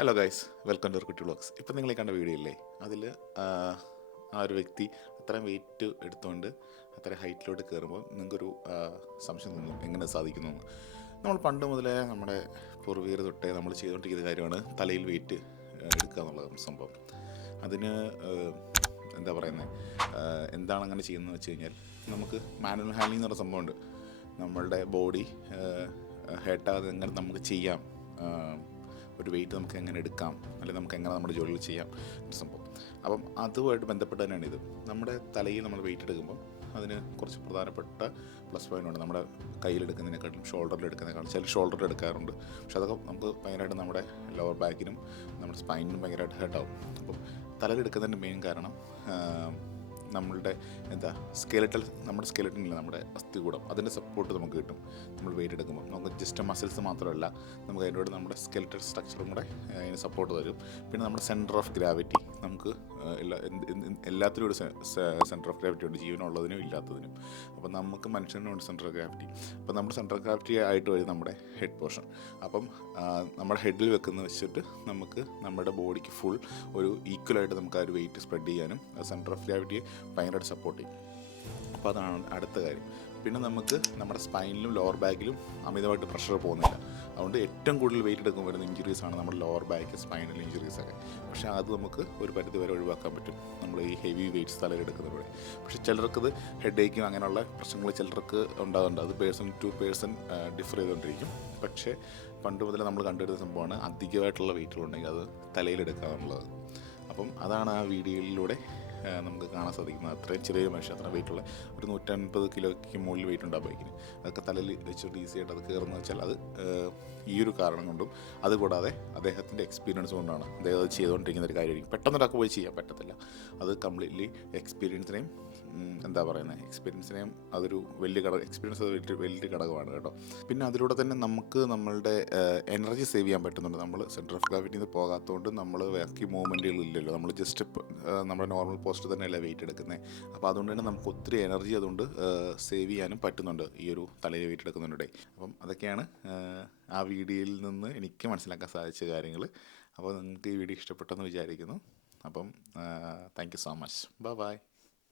Hello guys, welcome to കുട്ടി vlogs. ഇപ്പം നിങ്ങൾ ഈ കണ്ട വീഡിയോ ഇല്ലേ, അതിൽ ആ ഒരു വ്യക്തി അത്രയും വെയിറ്റ് എടുത്തുകൊണ്ട് അത്രയും ഹൈറ്റിലോട്ട് കയറുമ്പോൾ നിങ്ങൾക്കൊരു സംശയം തോന്നും എങ്ങനെ സാധിക്കുന്നു എന്ന്. നമ്മൾ പണ്ട് മുതലേ നമ്മുടെ പൂർവീകർ തൊട്ടേ നമ്മൾ ചെയ്തുകൊണ്ടിരിക്കുന്ന കാര്യമാണ് തലയിൽ വെയിറ്റ് എടുക്കുക എന്നുള്ളത് സംഭവം. അതിന് എന്താ പറയുന്നത്, എന്താണ് അങ്ങനെ ചെയ്യുന്നത് വെച്ച് കഴിഞ്ഞാൽ, നമുക്ക് മാനുവൽ ഹാൻഡ്ലിംഗ് എന്ന് പറഞ്ഞ സംഭവമുണ്ട്. നമ്മളുടെ ബോഡി ഹേർട്ടാകാതെ എങ്ങനെ നമുക്ക് ചെയ്യാം, ഒരു വെയിറ്റ് നമുക്ക് എങ്ങനെ എടുക്കാം, അല്ലെങ്കിൽ നമുക്ക് എങ്ങനെ നമ്മുടെ ജോലികൾ ചെയ്യാം സംഭവം. അപ്പം അതുമായിട്ട് ബന്ധപ്പെട്ട് തന്നെയാണ് ഇത്. നമ്മുടെ തലയിൽ നമ്മൾ വെയിറ്റ് എടുക്കുമ്പോൾ അതിന് കുറച്ച് പ്രധാനപ്പെട്ട പ്ലസ് പോയിൻ്റ് ഉണ്ട്. നമ്മുടെ കയ്യിലെടുക്കുന്നതിനെക്കാട്ടും ഷോൾഡറിൽ എടുക്കുന്നതിനേക്കാളും, ചില ഷോൾഡറിൽ എടുക്കാറുണ്ട്. പക്ഷെ അതൊക്കെ നമുക്ക് ഭയങ്കരമായിട്ട് നമ്മുടെ ലോവർ ബാക്കിനും നമ്മുടെ സ്പൈനിനും ഭയങ്കരമായിട്ട് ഹേർട്ടാവും. അപ്പം തലയിലെടുക്കുന്നതിൻ്റെ മെയിൻ കാരണം നമ്മളുടെ നമ്മുടെ സ്കെലറ്റനില്ല, നമ്മുടെ അസ്ഥികൂടം, അതിൻ്റെ സപ്പോർട്ട് നമുക്ക് കിട്ടും. നമ്മൾ വെയിറ്റ് എടുക്കുമ്പോൾ നമുക്ക് ജസ്റ്റ് മസിൽസ് മാത്രമല്ല, നമുക്ക് അതിനോട് നമ്മുടെ സ്കെലറ്റൽ സ്ട്രക്ചറും കൂടെ അതിന് സപ്പോർട്ട് തരും. പിന്നെ നമ്മുടെ സെൻറ്റർ ഓഫ് ഗ്രാവിറ്റി, നമുക്ക് എല്ലാത്തിനും ഒരു സെൻറ്റർ ഓഫ് ഗ്രാവിറ്റി ഉണ്ട്, ജീവനുള്ളതിനും ഇല്ലാത്തതിനും. അപ്പം നമുക്ക് മനുഷ്യനുണ്ട് സെൻറ്റർ ഓഫ് ഗ്രാവിറ്റി. അപ്പം നമ്മുടെ സെൻറ്റർ ഓഫ് ഗ്രാവിറ്റി ആയിട്ട് വരും നമ്മുടെ ഹെഡ് പോർഷൻ. അപ്പം നമ്മുടെ ഹെഡിൽ വെക്കുന്ന വെച്ചിട്ട് നമുക്ക് നമ്മുടെ ബോഡിക്ക് ഫുൾ ഒരു ഈക്വലായിട്ട് നമുക്ക് ആ ഒരു വെയിറ്റ് സ്പ്രെഡ് ചെയ്യാനും സെൻറ്റർ ഓഫ് ഗ്രാവിറ്റിയെ ഭയങ്കരമായിട്ട് സപ്പോർട്ട് ചെയ്യും. അപ്പോൾ അതാണ് അടുത്ത കാര്യം. പിന്നെ നമുക്ക് നമ്മുടെ സ്പൈനിലും ലോവർ ബാക്കിലും അമിതമായിട്ട് പ്രഷർ പോകുന്നില്ല. അതുകൊണ്ട് ഏറ്റവും കൂടുതൽ വെയിറ്റ് എടുക്കുമ്പോൾ വരുന്ന ഇഞ്ചുറീസാണ് നമ്മുടെ ലോവർ ബാക്ക്, സ്പൈനൽ ഇഞ്ചുറീസൊക്കെ. പക്ഷേ അത് നമുക്ക് ഒരു പരിധി വരെ ഒഴിവാക്കാൻ പറ്റും നമ്മൾ ഈ ഹെവി വെയിറ്റ്സ് തലയിലെടുക്കുന്നതിലൂടെ. പക്ഷേ ചിലർക്കത് ഹെഡ് ഏക്കും അങ്ങനെയുള്ള പ്രശ്നങ്ങൾ ചിലർക്ക് ഉണ്ടാകുന്നുണ്ട്. അത് പേഴ്സൺ ടു പേഴ്സൺ ഡിഫർ ചെയ്തുകൊണ്ടിരിക്കും. പക്ഷേ പണ്ട് മുതലേ നമ്മൾ കണ്ടുവരുന്ന സംഭവമാണ് അധികമായിട്ടുള്ള വെയിറ്റുകളുണ്ടെങ്കിൽ അത് തലയിലെടുക്കുക എന്നുള്ളത്. അപ്പം അതാണ് ആ വീഡിയോയിലൂടെ നമുക്ക് കാണാൻ സാധിക്കുന്നത്. അത്രയും ചെറിയ മനുഷ്യൻ, അത്ര വെയിറ്റുള്ള ഒരു 150 കിലോയ്ക്ക് മുകളിൽ വെയിറ്റ് ഉണ്ട് ആ ബൈക്കിന്. അതൊക്കെ തലയിൽ വെച്ചിട്ട് ഈസി ആയിട്ട് അത് കയറുന്നത് വെച്ചാൽ അത് ഈ ഒരു കാരണം കൊണ്ടും, അതുകൂടാതെ അദ്ദേഹത്തിൻ്റെ എക്സ്പീരിയൻസ് കൊണ്ടാണ് അദ്ദേഹം അത് ചെയ്തുകൊണ്ടിരിക്കുന്ന ഒരു കാര്യമായിരിക്കും. പെട്ടെന്ന് ഒരാൾക്ക് പോയി ചെയ്യാൻ പറ്റത്തില്ല. അത് കംപ്ലീറ്റ്ലി എക്സ്പീരിയൻസിനെയും എക്സ്പീരിയൻസിനെയും അതൊരു എക്സ്പീരിയൻസ് അത് വലിയൊരു ഘടകമാണ് കേട്ടോ. പിന്നെ അതിലൂടെ തന്നെ നമുക്ക് നമ്മളുടെ എനർജി സേവ് ചെയ്യാൻ പറ്റുന്നുണ്ട്. നമ്മൾ സെൻറ്റർ ഓഫ് ഗ്രാവിറ്റിയിൽ നിന്ന് പോകാത്തതുകൊണ്ട് നമ്മൾ ബാക്കി മൂവ്മെൻറ്റുകളില്ലല്ലോ, നമ്മൾ ജസ്റ്റ് നമ്മുടെ നോർമൽ പോസ്റ്റ് തന്നെയല്ലേ വെയിറ്റ് എടുക്കുന്നത്. അപ്പോൾ അതുകൊണ്ട് തന്നെ നമുക്ക് ഒത്തിരി എനർജി അതുകൊണ്ട് സേവ് ചെയ്യാനും പറ്റുന്നുണ്ട് ഈ ഒരു തലയിൽ വെയിറ്റ് എടുക്കുന്നതിനിടെ. അപ്പം അതൊക്കെയാണ് ആ വീഡിയോയിൽ നിന്ന് എനിക്ക് മനസ്സിലാക്കാൻ സാധിച്ച കാര്യങ്ങൾ. അപ്പോൾ നിങ്ങൾക്ക് ഈ വീഡിയോ ഇഷ്ടപ്പെട്ടെന്ന് വിചാരിക്കുന്നു. അപ്പം thank you so much. By.